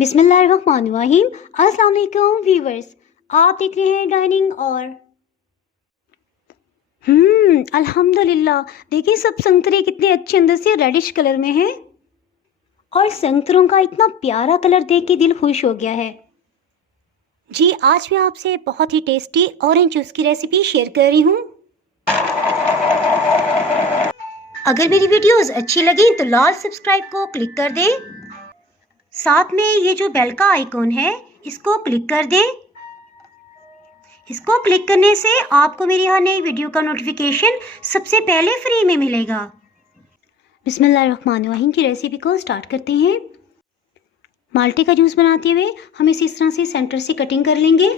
बिस्मिल्लाहिर्रहमानिर्रहीम। अस्सलाम वालेकुम व्यूवर्स, आप देख रहे हैं डाइनिंग और अल्हम्दुलिल्लाह। देखिए सब संतरे कितने अच्छे अंदर से रेडिश कलर में हैं और संतरों का इतना प्यारा कलर देख के दिल खुश हो गया है। जी आज मैं आपसे बहुत ही टेस्टी ऑरेंज जूस की रेसिपी शेयर कर रही हूँ। अगर मेरी वीडियोस अच्छी लगी तो लाल सब्सक्राइब को क्लिक कर दें। साथ में ये जो बेल का आइकॉन है इसको क्लिक कर दें। इसको क्लिक करने से आपको मेरी हर नई वीडियो का नोटिफिकेशन सबसे पहले फ्री में मिलेगा। बिस्मिल्लाहिर्रहमानिर्रहीम की रेसिपी को स्टार्ट करते हैं। माल्टे का जूस बनाते हुए हम इसे इस तरह से सेंटर से कटिंग कर लेंगे।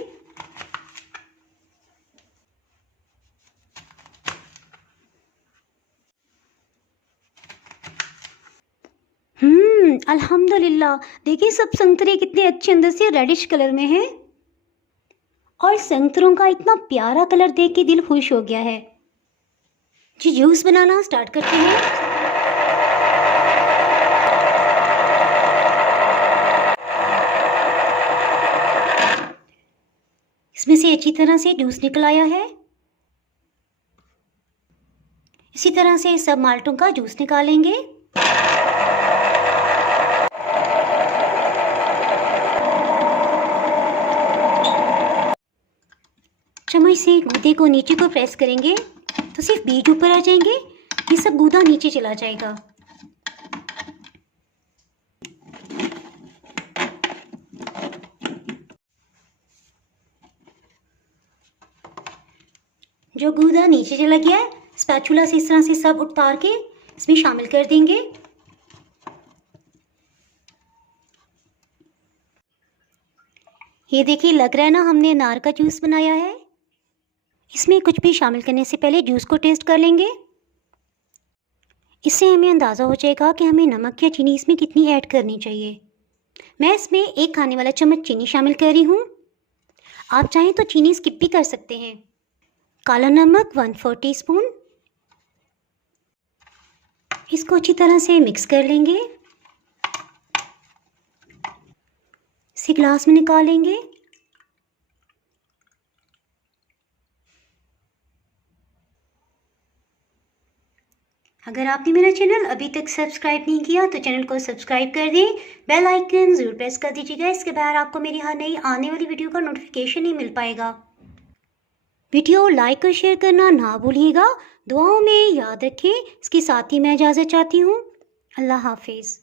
अल्हम्दुलिल्लाह। देखिए सब संतरे कितने अच्छे अंदर से रेडिश कलर में हैं और संतरों का इतना प्यारा कलर देख के दिल खुश हो गया है। जी जूस बनाना स्टार्ट करते हैं। इसमें से अच्छी तरह से जूस निकल आया है। इसी तरह से सब माल्टों का जूस निकालेंगे। चम्मच से गूदे को नीचे को प्रेस करेंगे तो सिर्फ बीज ऊपर आ जाएंगे, ये सब गूदा नीचे चला जाएगा। जो गूदा नीचे चला गया है स्पैचुला से इस तरह से सब उतार के इसमें शामिल कर देंगे। ये देखिए लग रहा है ना हमने अनार का जूस बनाया है। इसमें कुछ भी शामिल करने से पहले जूस को टेस्ट कर लेंगे। इससे हमें अंदाज़ा हो जाएगा कि हमें नमक या चीनी इसमें कितनी ऐड करनी चाहिए। मैं इसमें 1 खाने वाला चम्मच चीनी शामिल कर रही हूँ। आप चाहें तो चीनी स्किप भी कर सकते हैं। काला नमक 1/4 टीस्पून। इसको अच्छी तरह से मिक्स कर लेंगे। इसे ग्लास में निकालेंगे। अगर आपने मेरा चैनल अभी तक सब्सक्राइब नहीं किया तो चैनल को सब्सक्राइब कर दें। बेल आइकन ज़रूर प्रेस कर दीजिएगा, इसके बाद आपको मेरी हर नई आने वाली वीडियो का नोटिफिकेशन ही मिल पाएगा। वीडियो लाइक और शेयर करना ना भूलिएगा। दुआओं में याद रखें। इसके साथ ही मैं इजाज़त चाहती हूँ। अल्लाह हाफिज़।